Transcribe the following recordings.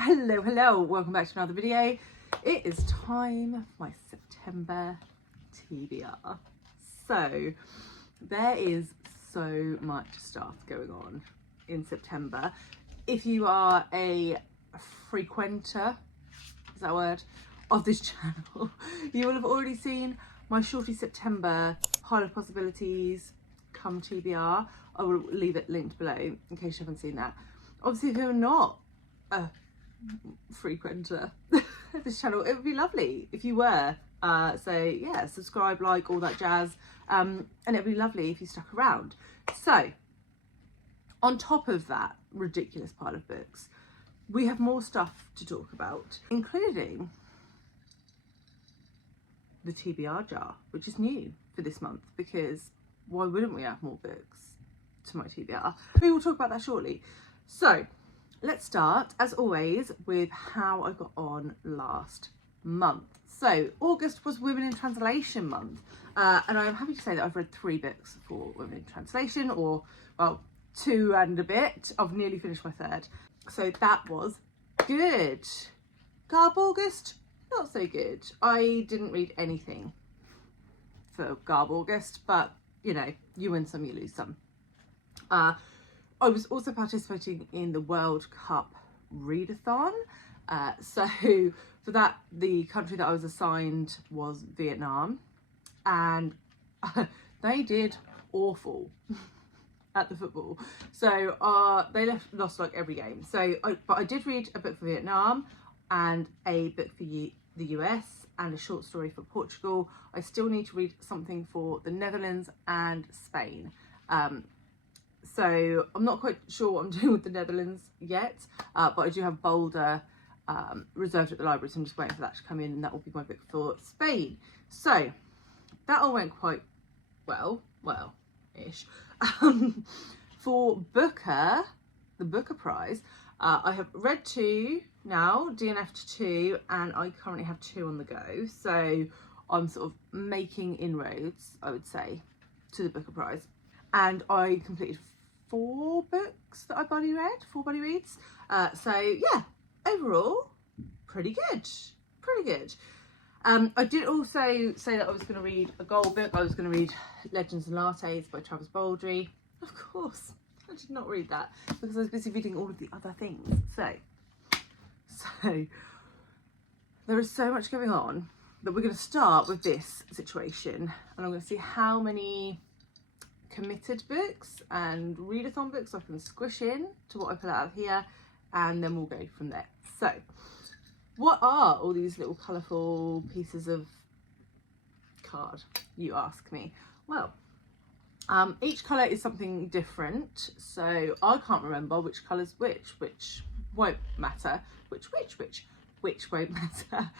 Hello, welcome back to another video. It is time for my September TBR. So there is so much stuff going on in September. If you are a frequenter, is that a word, of this channel, you will have already seen my Shorty September pile of possibilities come TBR. I will leave it linked below in case you haven't seen that. Obviously, if you're not a frequenter of this channel, it would be lovely if you were. So yeah, subscribe, like, all that jazz, and it'd be lovely if you stuck around. So on top of that ridiculous pile of books, we have more stuff to talk about, including the TBR jar, which is new for this month, because why wouldn't we have more books to my TBR? We will talk about that shortly. So let's start, as always, with how I got on last month. So August was Women in Translation month, and I'm happy to say that I've read 3 books for Women in Translation, or well, 2 and a bit. I've nearly finished my 3rd, so that was good. Garb August, not so good. I didn't read anything for Garb August, but you know, you win some, you lose some. I was also participating in the World Cup readathon. So for that, the country that I was assigned was Vietnam, and they did awful at the football. So they lost like every game. So but I did read a book for Vietnam and a book for the US and a short story for Portugal. I still need to read something for the Netherlands and Spain. So I'm not quite sure what I'm doing with the Netherlands yet, but I do have Boulder reserved at the library, so I'm just waiting for that to come in, and that will be my book for Spain. So that all went quite well-ish. For Booker, the Booker Prize, I have read 2 now, DNF'd 2, and I currently have 2 on the go. So I'm sort of making inroads, I would say, to the Booker Prize. And I completed 4 books that I buddy read, 4 buddy reads. So yeah, overall, pretty good. I did also say that I was going to read a gold book. I was going to read Legends and Lattes by Travis Baldry. Of course, I did not read that because I was busy reading all of the other things. So there is so much going on that we're going to start with this situation, and I'm going to see how many committed books and readathon books I can squish in to what I pull out of here, and then we'll go from there. So what are all these little colourful pieces of card, you ask me? Well, each colour is something different, so I can't remember which colour's which won't matter, which won't matter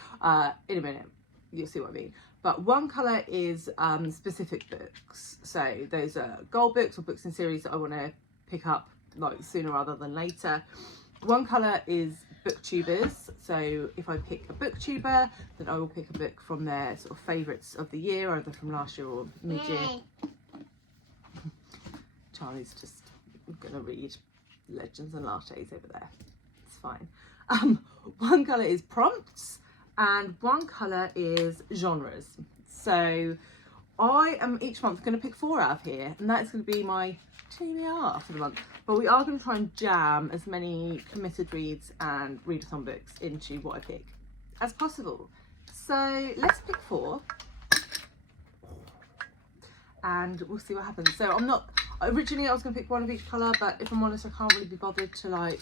in a minute. You'll see what I mean. But one colour is specific books. So those are gold books or books in series that I want to pick up like sooner rather than later. One colour is booktubers. So if I pick a booktuber, then I will pick a book from their sort of favourites of the year, either from last year or mid-year. Charlie's just going to read Legends and Lattes over there. It's fine. One colour is prompts, and one colour is genres. So I am each month going to pick 4 out of here, and that is going to be my TBR for the month. But we are going to try and jam as many committed reads and readathon books into what I pick as possible. So let's pick 4, and we'll see what happens. So originally I was going to pick 1 of each colour, but if I'm honest, I can't really be bothered to like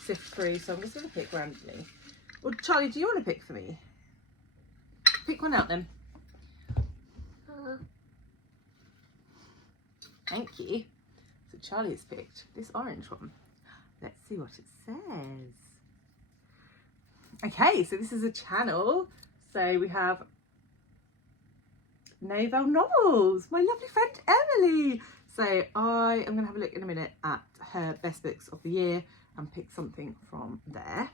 sift through, so I'm just going to pick randomly. Well, Charlie, do you want to pick for me? Pick one out then. Thank you. So Charlie has picked this orange one. Let's see what it says. Okay, so this is a channel. So we have Novel Novels, my lovely friend Emily. So I am going to have a look in a minute at her best books of the year and pick something from there.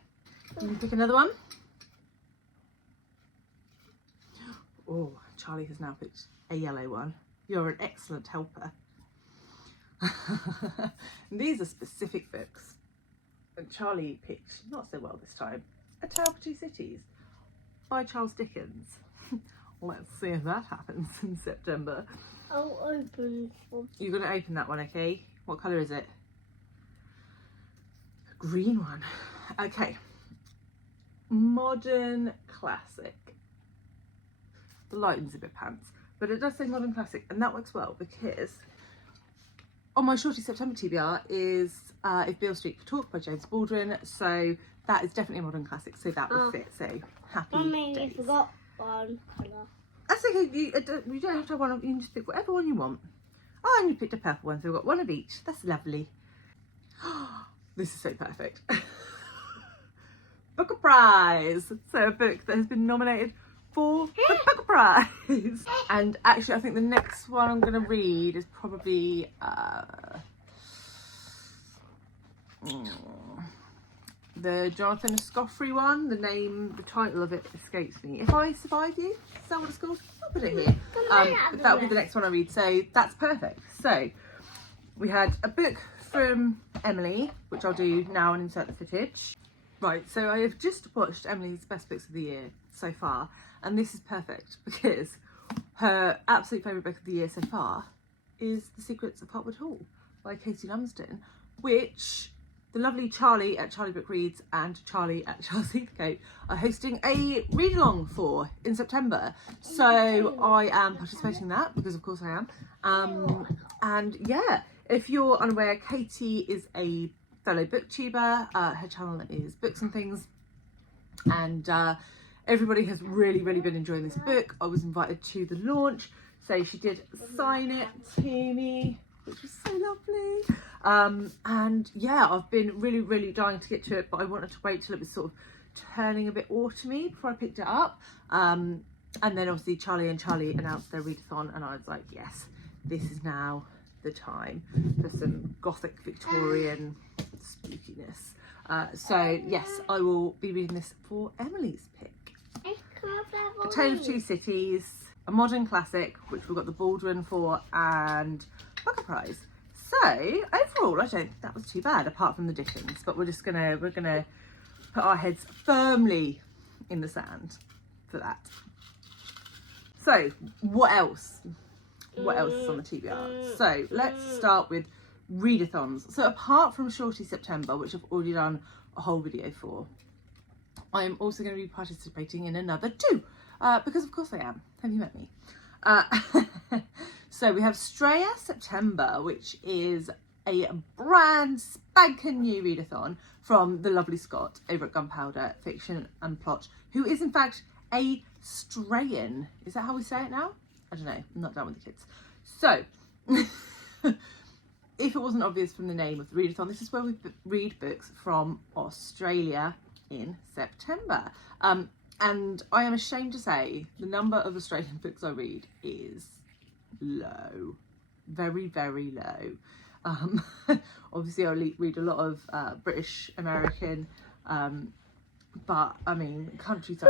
Can you pick another one? Oh, Charlie has now picked a yellow one. You're an excellent helper. These are specific books. And Charlie picked, not so well this time, A Tale for Two Cities by Charles Dickens. Let's see if that happens in September. I'll open one. You're going to open that one, okay? What colour is it? A green one. Okay. Modern classic. The lighting's a bit pants, but it does say modern classic, and that works well because on my Shorty September TBR is If Beale Street Could Talk by James Baldwin, so that is definitely a modern classic, so that would fit. So happy Mummy, days. you forgot one colour. That's okay, you don't have to have one, you can just pick whatever one you want. Oh, and you picked a purple one, so we've got one of each. That's lovely. This is so perfect. Booker Prize. So a book that has been nominated for the Booker Prize. And actually I think the next one I'm going to read is probably the Jonathan Escoffery one. The title of it escapes me. If I Survive You, is that what it's called? I'll put it here. But that'll be the next one I read, so that's perfect. So we had a book from Emily, which I'll do now and insert the footage. Right, so I have just watched Emily's best books of the year so far, and this is perfect because her absolute favourite book of the year so far is The Secrets of Paw Patrol by Katie Lumsden, which the lovely Charlie at Charlie Book Reads and Charlie at Charles Heathcote are hosting a read-along for in September. So I am participating in that because of course I am. And yeah, if you're unaware, Katie is a fellow booktuber. Her channel is Books and Things, and everybody has really been enjoying this book. I was invited to the launch, so she did sign it to me, which was so lovely. And yeah, I've been really dying to get to it, but I wanted to wait till it was sort of turning a bit autumny before I picked it up. And then obviously Charlie and Charlie announced their readathon, and I was like, yes, this is now the time for some gothic Victorian spookiness. So yes, I will be reading this for Emily's pick. A Tale of Two Cities, a modern classic, which we've got the Baldwin for and Booker Prize. So overall, I don't think that was too bad, apart from the Dickens. But we're gonna put our heads firmly in the sand for that. So what else? What else is on the TBR? So let's start with readathons. So apart from Shorty September, which I've already done a whole video for, I am also going to be participating in another two, because of course I am. Have you met me? So we have Straya September, which is a brand spanking new readathon from the lovely Scott over at Gunpowder Fiction and Plot, who is in fact a Strayan. Is that how we say it now? I don't know, I'm not done with the kids. So, if it wasn't obvious from the name of the readathon, this is where we read books from Australia in September. And I am ashamed to say the number of Australian books I read is low. Very low. Obviously I read a lot of British, American, but I mean countries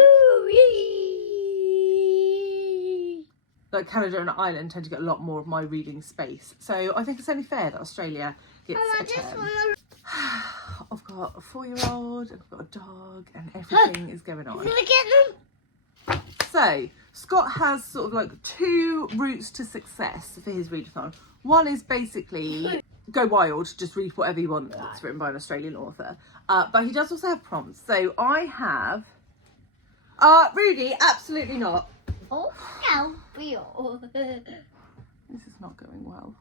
like Canada and Ireland tend to get a lot more of my reading space. So I think it's only fair that Australia gets a turn. I've got a 4-year-old, I've got a dog, and everything is going on. So Scott has sort of like 2 routes to success for his readathon. One is basically go wild, just read whatever you want that's written by an Australian author. But he does also have prompts. So I have Rudy, absolutely not. Oh, no, Beale. This is not going well.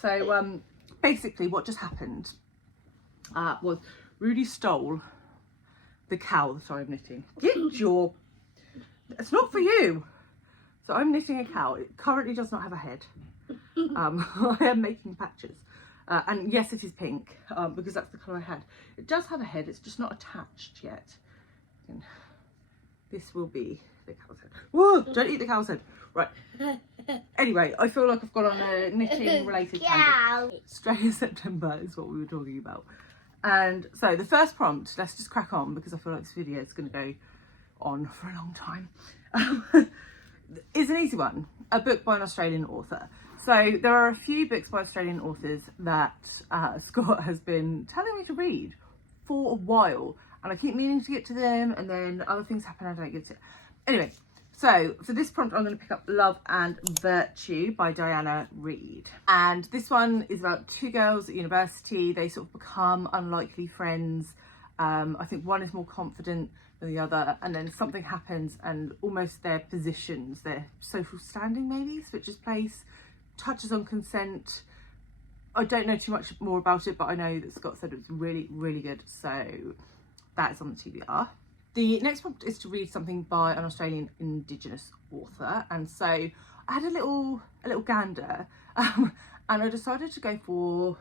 So basically what just happened was Rudy stole the cowl that I'm knitting. Get your... It's not for you. So I'm knitting a cowl. It currently does not have a head. I am making patches. And yes, it is pink, because that's the colour I had. It does have a head, it's just not attached yet. And this will be the cow's head. Whoa, don't eat the cow's head. Right. Anyway, I feel like I've gone on a knitting related tangent. Straya September is what we were talking about. And so the first prompt, let's just crack on because I feel like this video is going to go on for a long time, is an easy one. A book by an Australian author. So there are a few books by Australian authors that Scott has been telling me to read for a while, and I keep meaning to get to them, and then other things happen and I don't get to it. Anyway, so for this prompt, I'm going to pick up Love and Virtue by Diana Reid. And this one is about two girls at university. They sort of become unlikely friends. I think one is more confident than the other, and then something happens and almost their positions, their social standing maybe, switches place, touches on consent. I don't know too much more about it, but I know that Scott said it was really, really good. So that is on the TBR. The next prompt is to read something by an Australian Indigenous author. And so I had a little gander, and I decided to go for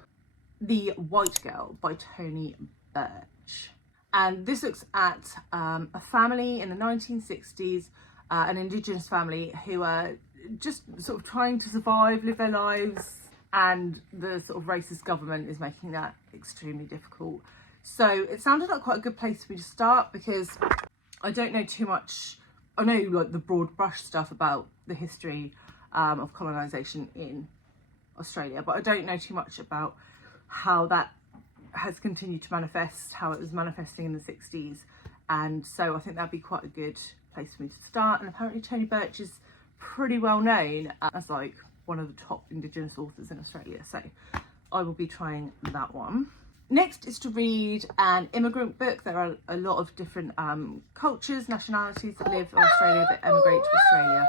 The White Girl by Tony Birch. And this looks at a family in the 1960s, an Indigenous family who are just sort of trying to survive, live their lives, and the sort of racist government is making that extremely difficult. So it sounded like quite a good place for me to start, because I don't know too much. I know like the broad brush stuff about the history of colonisation in Australia, but I don't know too much about how that has continued to manifest, how it was manifesting in the 60s. And so I think that'd be quite a good place for me to start. And apparently Tony Birch is pretty well known as like one of the top Indigenous authors in Australia, so I will be trying that one. Next is to read an immigrant book. There are a lot of different cultures, nationalities that live in Australia, that emigrate to Australia.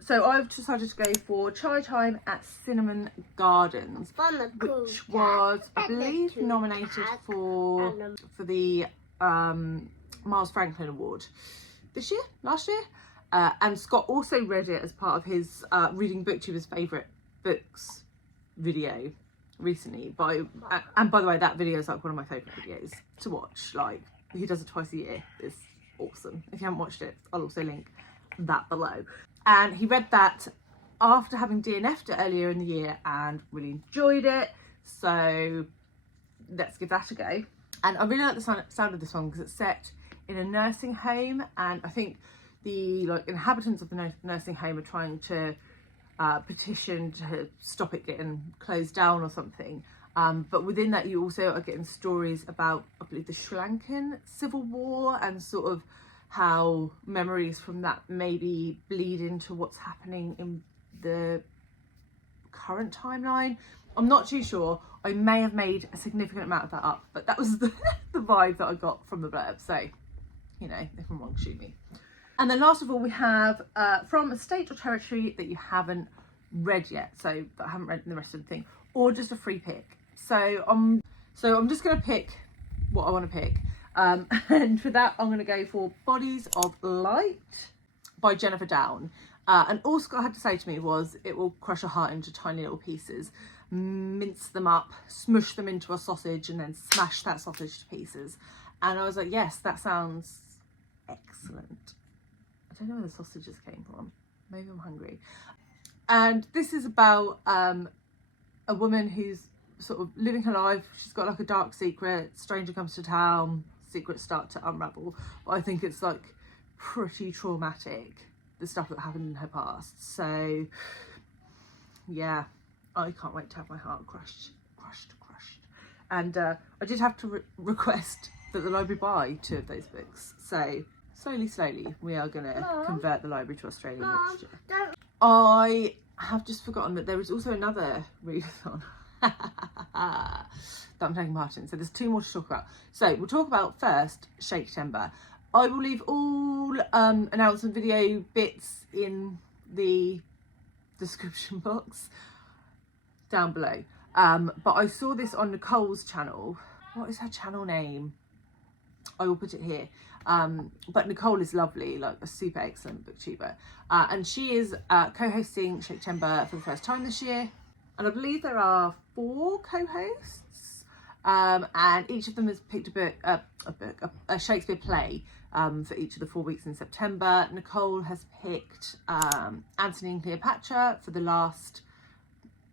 So I've decided to go for Chai Time at Cinammon Gardens, which was, I believe, nominated for the Miles Franklin Award last year. And Scott also read it as part of his reading BookTuber's favourite books video recently. And by the way, that video is like one of my favourite videos to watch. Like, he does it twice a year. It's awesome. If you haven't watched it, I'll also link that below. And he read that after having DNF'd it earlier in the year and really enjoyed it. So let's give that a go. And I really like the sound of this one because it's set in a nursing home, and I think the inhabitants of the nursing home are trying to petition to stop it getting closed down or something. But within that, you also are getting stories about, I believe, the Sri Lankan Civil War, and sort of how memories from that maybe bleed into what's happening in the current timeline. I'm not too sure. I may have made a significant amount of that up, but that was the vibe that I got from the blurb. So, you know, if I'm wrong, shoot me. And then last of all, we have from a state or territory that you haven't read yet, so that I haven't read the rest of the thing, or just a free pick. So I'm just going to pick what I want to pick. And for that, I'm going to go for Bodies of Light by Jennifer Down. And all Scott had to say to me was, it will crush a heart into tiny little pieces, mince them up, smush them into a sausage, and then smash that sausage to pieces. And I was like, yes, that sounds excellent. I don't know where the sausages came from. Maybe I'm hungry. And this is about a woman who's sort of living her life. She's got like a dark secret. Stranger comes to town. Secrets start to unravel. But I think it's like pretty traumatic, the stuff that happened in her past. So yeah, I can't wait to have my heart crushed. And I did have to request that the library buy 2 of those books. So slowly, we are going to convert the library to Australian literature. I have just forgotten that there is also another readathon that I'm taking part in. So there's 2 more to talk about. So we'll talk about first Shakespeare. I will leave all announcement video bits in the description box down below. But I saw this on Nicole's channel. What is her channel name? I will put it here. But Nicole is lovely, like a super excellent booktuber. And she is co-hosting Shakespeare for the first time this year. And I believe there are 4 co-hosts. And each of them has picked a Shakespeare play for each of the 4 weeks in September. Nicole has picked Antony and Cleopatra for the last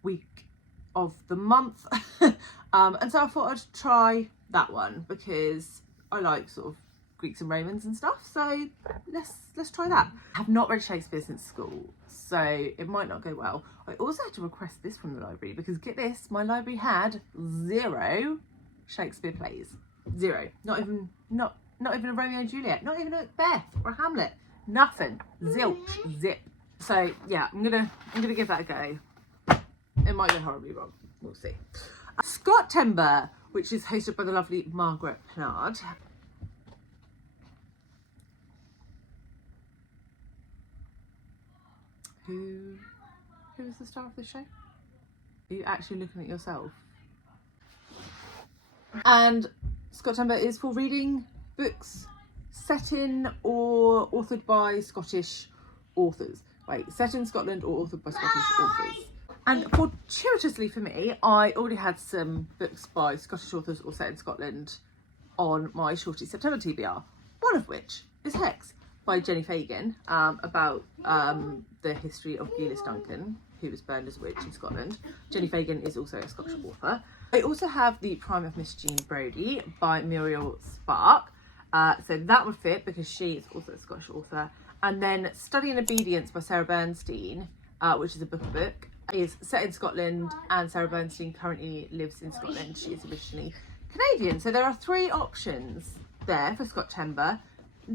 week of the month. And so I thought I'd try that one because I like sort of Greeks and Romans and stuff, so let's try that. I have not read Shakespeare since school, so it might not go well. I also had to request this from the library because, get this, my library had 0 Shakespeare plays. Zero. Not even a Romeo and Juliet. Not even a Macbeth or a Hamlet. Nothing. Zilch. Zip. So yeah, I'm gonna give that a go. It might go horribly wrong. We'll see. Scott Tember, which is hosted by the lovely Margaret Pennard. Who is the star of the show? Are you actually looking at yourself? And Scott Tember is for reading books set in or authored by Scottish authors. Wait, set in Scotland or authored by Scottish authors. And fortuitously for me, I already had some books by Scottish authors or set in Scotland on my Shorty September TBR. One of which is Hex by Jenni Fagan, about the history of Beale Duncan, who was burned as a witch in Scotland. Jenni Fagan is also a Scottish author. I also have The Crime of Miss Jean Brodie by Murial Spark. So that would fit because she is also a Scottish author. And then Study in Obedience by Sarah Bernstein, which is a book, is set in Scotland, and Sarah Bernstein currently lives in Scotland. She is originally Canadian. So there are 3 options there for Scott Tember,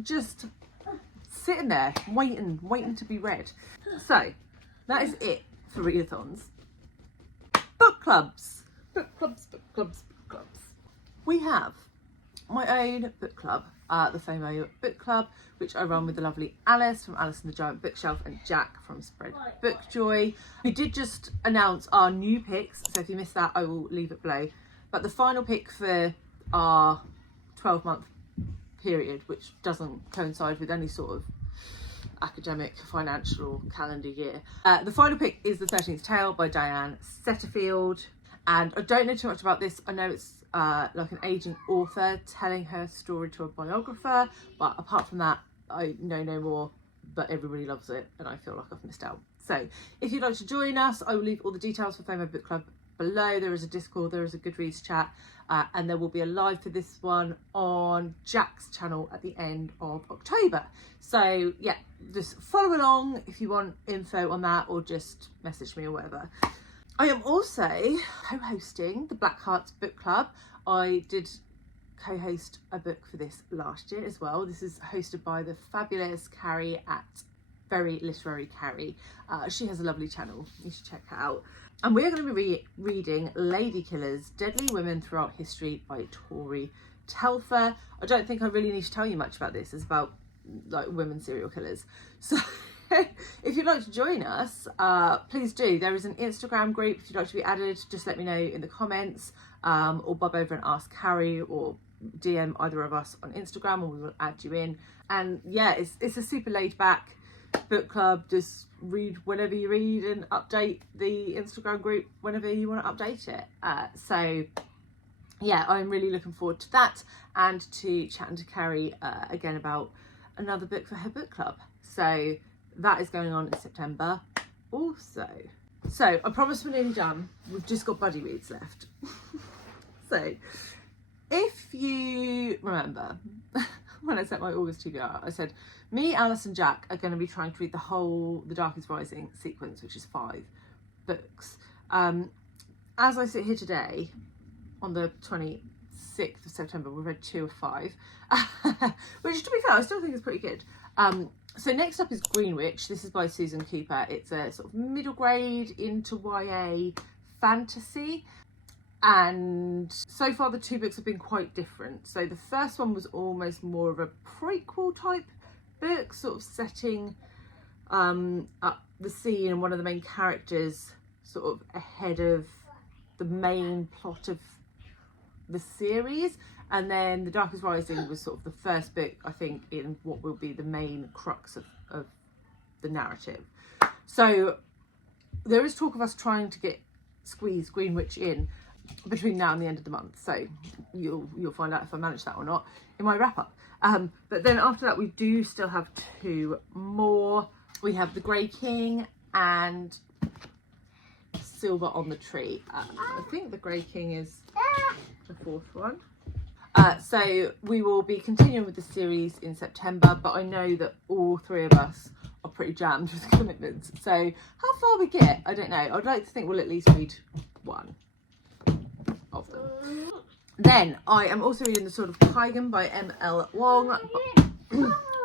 just sitting there waiting to be read. So that is it for readathons. Book clubs. We have my own book club, the FOMO Book Club, which I run with the lovely Alice from Alice and the Giant Bookshelf and Jack from Spread Bookjoy. We did just announce our new picks, so if you missed that, I will leave it below. But the final pick for our 12-month period, which doesn't coincide with any sort of academic, financial, or calendar year. The final pick is The 13th Tale by Diane Setterfield. And I don't know too much about this. I know it's like an aging author telling her story to a biographer, but apart from that, I know no more, but everybody loves it and I feel like I've missed out. So if you'd like to join us, I will leave all the details for FOMO Book Club below. There is a Discord, there is a Goodreads chat, and there will be a live for this one on Jack's channel at the end of October. So yeah, just follow along if you want info on that, or just message me or whatever. I am also co-hosting the Blackhearts Book Club. I did co-host a book for this last year as well. This is hosted by the fabulous Carrie at Very Literary Carrie. She has a lovely channel, you should check her out. And we're going to be reading Lady Killers, Deadly Women Throughout History by Tori Telfer. I don't think I really need to tell you much about this. It's about like women serial killers. So if you'd like to join us, please do. There is an Instagram group. If you'd like to be added, just let me know in the comments, or bob over and ask Carrie, or DM either of us on Instagram, and we will add you in. And yeah, it's a super laid back book club. Just read whenever you read and update the Instagram group whenever you want to update it. So yeah, I'm really looking forward to that, and to chatting to Carrie again about another book for her book club. So that is going on in September also. So I promise we're nearly done. We've just got buddy reads left. So if you remember when I set my August TBR, I said me, Alice and Jack are going to be trying to read the whole The Dark is Rising sequence, which is 5 books. As I sit here today on the 26th of September, we've read 2 of 5, which to be fair, I still think is pretty good. So next up is Greenwich. This is by Susan Cooper. It's a sort of middle grade into YA fantasy. And so far the 2 books have been quite different. So the first one was almost more of a prequel type book, sort of setting up the scene and one of the main characters sort of ahead of the main plot of the series. And then The Dark is Rising was sort of the first book, I think, in what will be the main crux of the narrative. So there is talk of us trying to squeeze Greenwich in between now and the end of the month. So you'll find out if I manage that or not in my wrap up. But then after that, we do still have 2 more. We have The Grey King and Silver on the Tree. I think The Grey King is the 4th one. So we will be continuing with the series in September, but I know that all 3 of us are pretty jammed with commitments. So how far we get, I don't know. I'd like to think we'll at least read 1 of them. Then I am also reading The Sword of Kaigan by M.L. Wong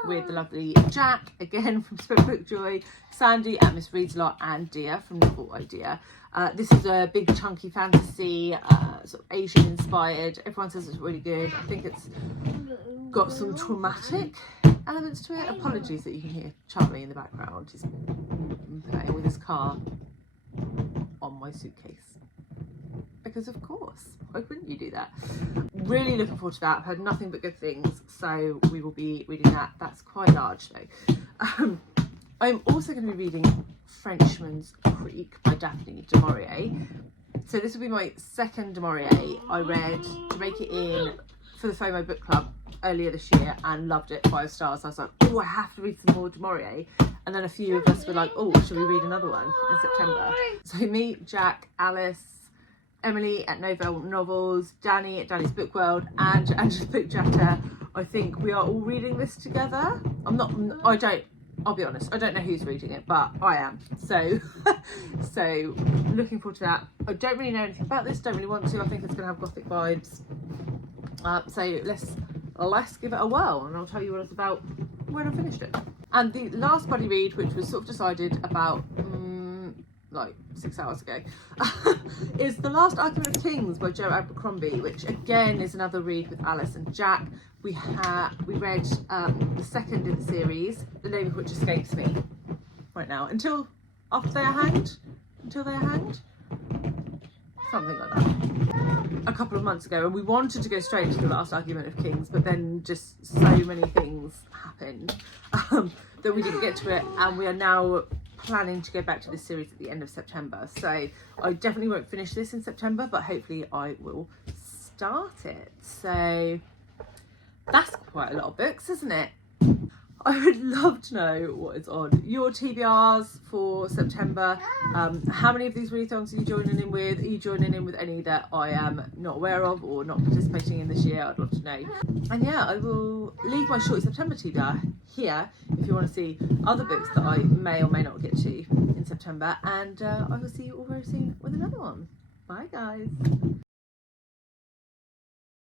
with the lovely Jack, again from Spirit Book Joy, Sandy at Miss Reid's Lot, and Dia from Novel Idea. This is a big chunky fantasy, sort of Asian inspired. Everyone says it's really good. I think it's got some traumatic elements to it. Apologies that you can hear Charlie in the background. He's playing with his car on my suitcase. Because of course, why wouldn't you do that? Really looking forward to that. I've heard nothing but good things, so we will be reading that. That's quite large though. I'm also going to be reading Frenchmans Creek by Daphne du Maurier. So this will be my second du Maurier. I read To Make It In for the FOMO book club earlier this year and loved it, 5 stars. I was like, oh, I have to read some more du Maurier. And then a few of us were like, oh, should we read another one in September? So me, Jack, Alice, Emily at Novell Novels, Danny at Danny's Book World, and Angela Book Chatter. I think we are all reading this together. I'll be honest, I don't know who's reading it, but I am. So looking forward to that. I don't really know anything about this, don't really want to. I think it's going to have gothic vibes. So let's give it a whirl, and I'll tell you what it's about when I finished it. And the last buddy read, which was sort of decided about like 6 hours ago, is The Last Argument of Kings by Joe Abercrombie, which again is another read with Alice and Jack. We read the second in the series, the name of which escapes me right now, until after they are hanged, something like that, a couple of months ago. And we wanted to go straight to The Last Argument of Kings, but then just so many things happened that we didn't get to it, and we are now planning to go back to this series at the end of September. So I definitely won't finish this in September, but hopefully I will start it. So that's quite a lot of books, isn't it? I would love to know what is on your TBRs for September. How many of these readathons are you joining in with? Are you joining in with any that I am not aware of or not participating in this year? I'd love to know. And yeah, I will leave my short September TBR here if you want to see other books that I may or may not get to in September. And I will see you all very soon with another one. Bye guys.